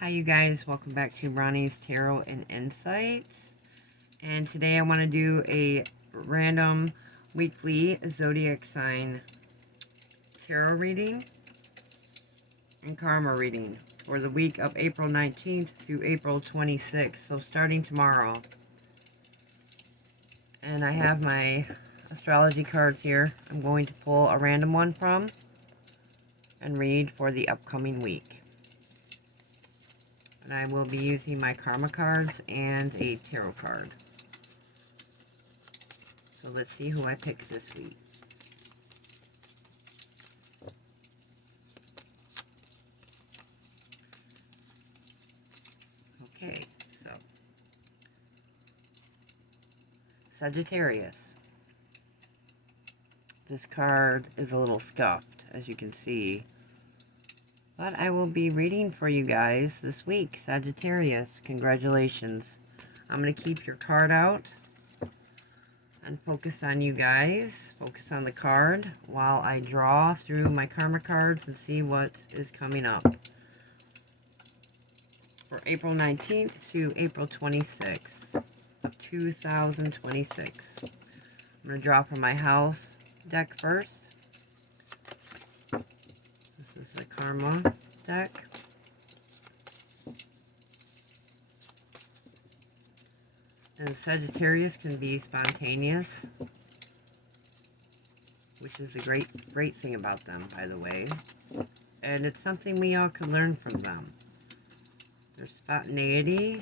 Hi you guys, welcome back to Ronnie's Tarot and Insights. And today I want to do a random weekly zodiac sign tarot reading and karma reading for the week of April 19th through April 26th. So starting tomorrow. And I have my astrology cards here. I'm going to pull a random one from and read for the upcoming week. And I will be using my karma cards and a tarot card. So let's see who I pick this week. Okay, so Sagittarius. This card is a little scuffed, as you can see. But I will be reading for you guys this week. Sagittarius, congratulations. I'm going to keep your card out and focus on you guys. Focus on the card while I draw through my karma cards and see what is coming up for April 19th to April 26th of 2026. I'm going to draw from my house deck first. This is the karma deck. And Sagittarius can be spontaneous, which is a great thing about them, by the way. And it's something we all can learn from them. Their spontaneity,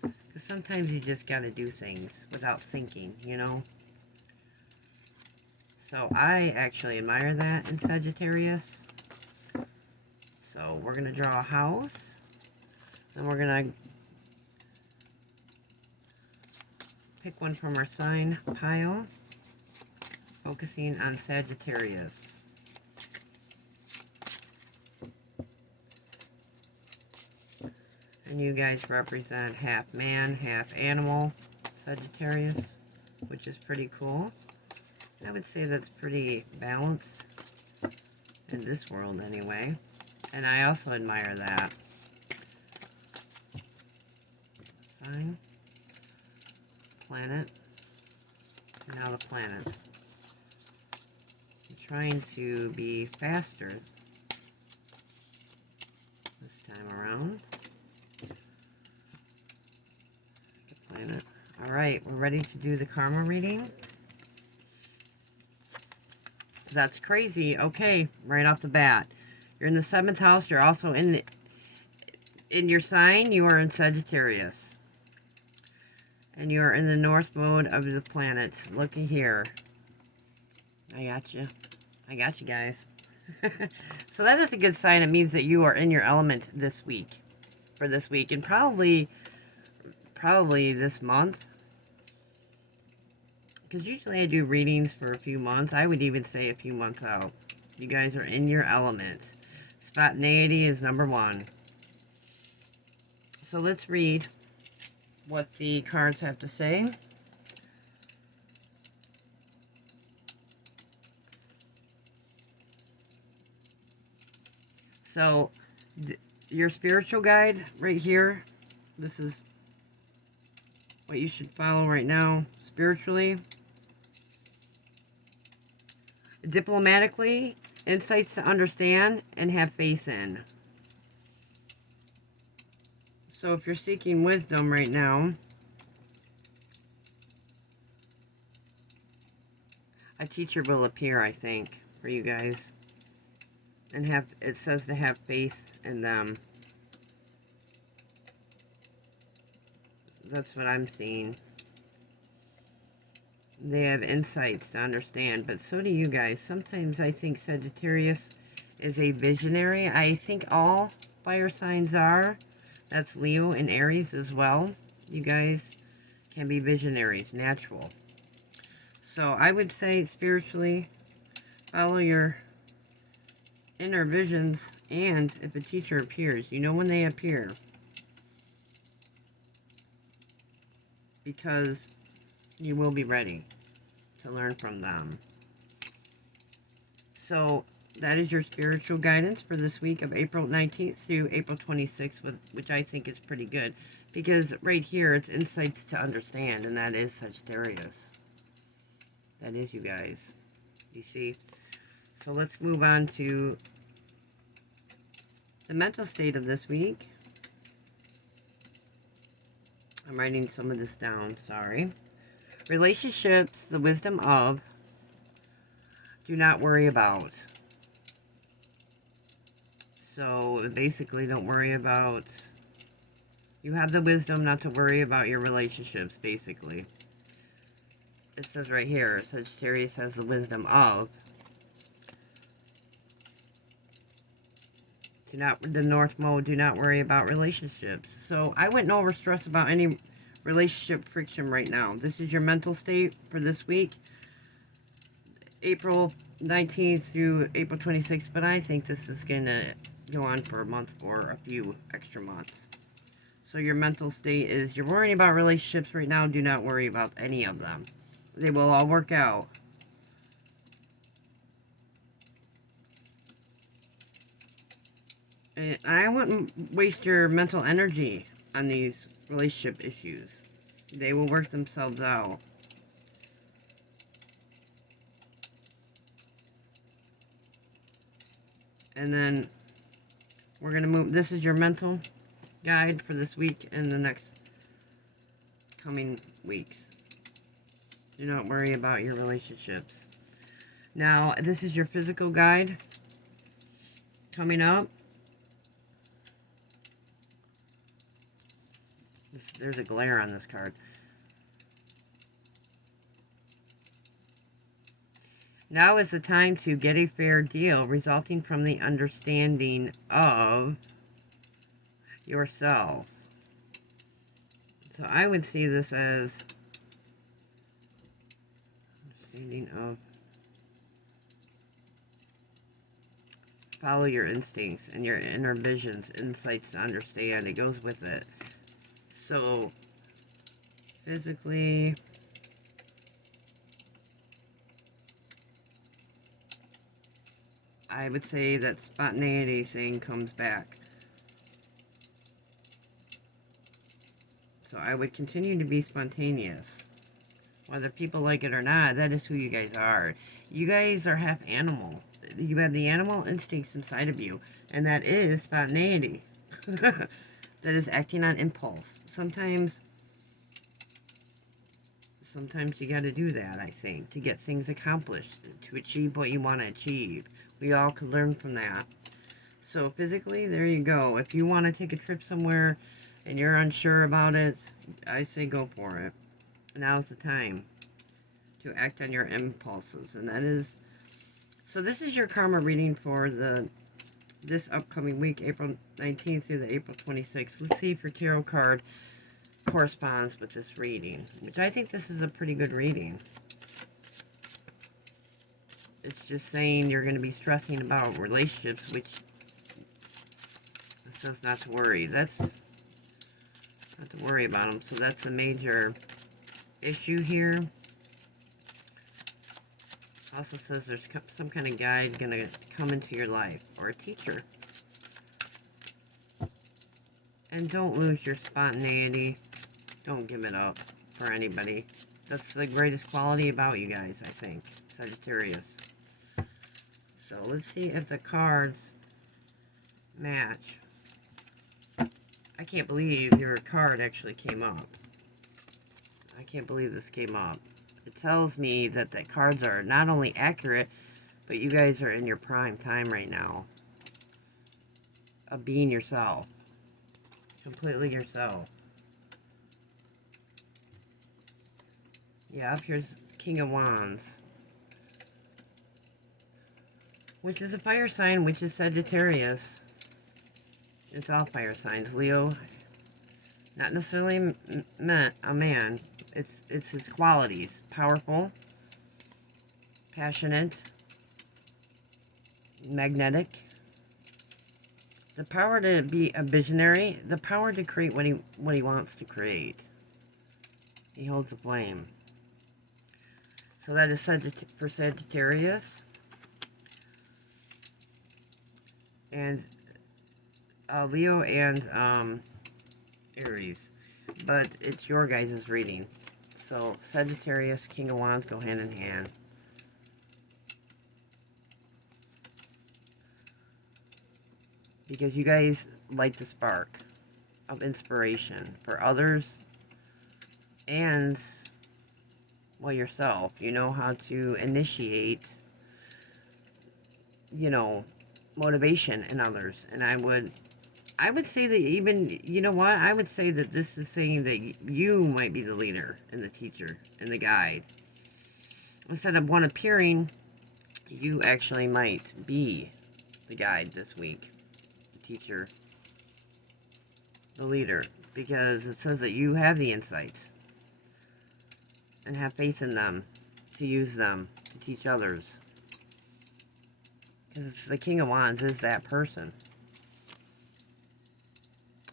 because sometimes you just got to do things without thinking, you know. So I actually admire that in Sagittarius. So we're going to draw a house, and we're going to pick one from our sign pile, focusing on Sagittarius. And you guys represent half man, half animal, Sagittarius, which is pretty cool. I would say that's pretty balanced in this world anyway. And I also admire that. Sign. Planet. And now the planets. I'm trying to be faster this time around. Planet. Alright, we're ready to do the karma reading. That's crazy. Okay, right off the bat. You're in the 7th house. You're also in your sign. You are in Sagittarius. And you are in the north mode of the planets. Looky here. I got you. I got you guys. So that is a good sign. It means that you are in your element this week. For this week. And probably this month. Because usually I do readings for a few months. I would even say a few months out. You guys are in your elements. Spontaneity is number one. So let's read what the cards have to say. So your spiritual guide right here, this is what you should follow right now spiritually. Diplomatically, insights to understand and have faith in. So if you're seeking wisdom right now, a teacher will appear, I think, for you guys. And it says to have faith in them. That's what I'm seeing. They have insights to understand, but so do you guys. Sometimes I think Sagittarius is a visionary. I think all fire signs are. That's Leo and Aries as well. You guys can be visionaries, natural. So I would say spiritually, follow your inner visions, and if a teacher appears, you know when they appear. Because you will be ready to learn from them. So that is your spiritual guidance for this week of April 19th through April 26th, which I think is pretty good. Because right here, it's insights to understand, and that is Sagittarius. That is you guys. You see? So let's move on to the mental state of this week. I'm writing some of this down, sorry. Relationships, the wisdom of, do not worry about. So basically, don't worry about, you have the wisdom not to worry about your relationships, basically. It says right here, Sagittarius has the wisdom of, the North mode, do not worry about relationships. So I wouldn't over stress about any relationship friction right now. This is your mental state for this week, April 19th through April 26th, but I think this is going to go on for a month or a few extra months. So your mental state is, you're worrying about relationships right now, do not worry about any of them. They will all work out. And I wouldn't waste your mental energy on these relationship issues. They will work themselves out. And then we're going to move. This is your mental guide for this week and the next coming weeks. Do not worry about your relationships. Now, this is your physical guide coming up. There's a glare on this card. Now is the time to get a fair deal resulting from the understanding of yourself. So I would see this as understanding of, follow your instincts and your inner visions, insights to understand. It goes with it. So physically, I would say that spontaneity thing comes back. So I would continue to be spontaneous. Whether people like it or not, that is who you guys are. You guys are half animal. You have the animal instincts inside of you, and that is spontaneity. That is acting on impulse. Sometimes you got to do that, I think, to get things accomplished, to achieve what you want to achieve. We all could learn from that. So physically, there you go. If you want to take a trip somewhere and you're unsure about it, I say go for it. Now's the time to act on your impulses. And that is, so this is your karma reading for this upcoming week, April 19th through the April 26th. Let's see if your tarot card corresponds with this reading, which I think this is a pretty good reading. It's just saying you're going to be stressing about relationships, which it says not to worry. That's not to worry about them. So that's a major issue here. Also says there's some kind of guide going to come into your life, or a teacher. And don't lose your spontaneity. Don't give it up for anybody. That's the greatest quality about you guys, I think. Sagittarius. So let's see if the cards match. I can't believe your card actually came up. I can't believe this came up. It tells me that the cards are not only accurate, but you guys are in your prime time right now of being yourself. Completely yourself. Yeah, up here's King of Wands, which is a fire sign, which is Sagittarius. It's all fire signs. Leo, not necessarily a man. It's his qualities. Powerful, passionate, magnetic. The power to be a visionary. The power to create what he wants to create. He holds the flame. So that is for Sagittarius. and Leo and Aries. But it's your guys' reading. So Sagittarius, King of Wands go hand in hand. Because you guys light the spark of inspiration for others and, well, yourself. You know how to initiate, you know, motivation in others. And I would say that even, you know what, I would say that this is saying that you might be the leader and the teacher and the guide. Instead of one appearing, you actually might be the guide this week, the teacher, the leader, because it says that you have the insights and have faith in them to use them to teach others. Because it's the King of Wands is that person.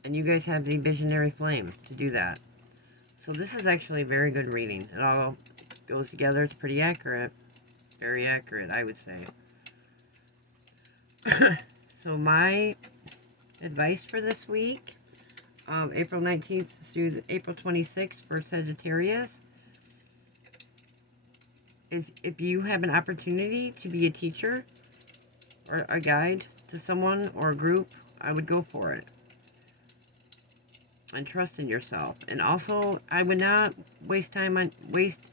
And you guys have the visionary flame to do that. So this is actually a very good reading. It all goes together. It's pretty accurate. Very accurate, I would say. So my advice for this week, April 19th through April 26th for Sagittarius, is if you have an opportunity to be a teacher or a guide to someone or a group, I would go for it. And trust in yourself. And also, I would not waste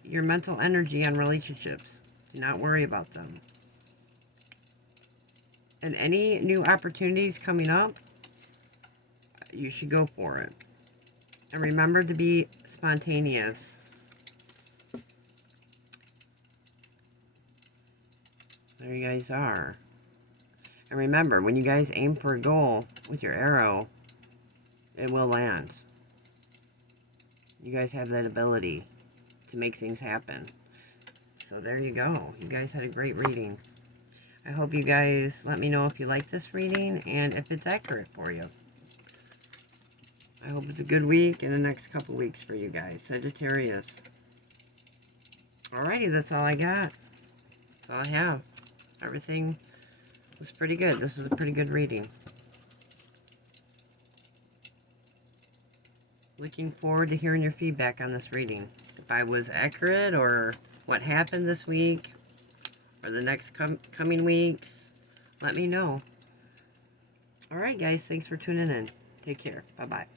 your mental energy on relationships. Do not worry about them. And any new opportunities coming up, you should go for it. And remember to be spontaneous. There you guys are. And remember, when you guys aim for a goal with your arrow, it will land. You guys have that ability to make things happen. So there you go. You guys had a great reading. I hope you guys let me know if you like this reading and if it's accurate for you. I hope it's a good week and the next couple weeks for you guys. Sagittarius. Alrighty, that's all I got. That's all I have. Everything was pretty good. This is a pretty good reading. Looking forward to hearing your feedback on this reading. If I was accurate or what happened this week or the next coming weeks, let me know. Alright guys, thanks for tuning in. Take care. Bye-bye.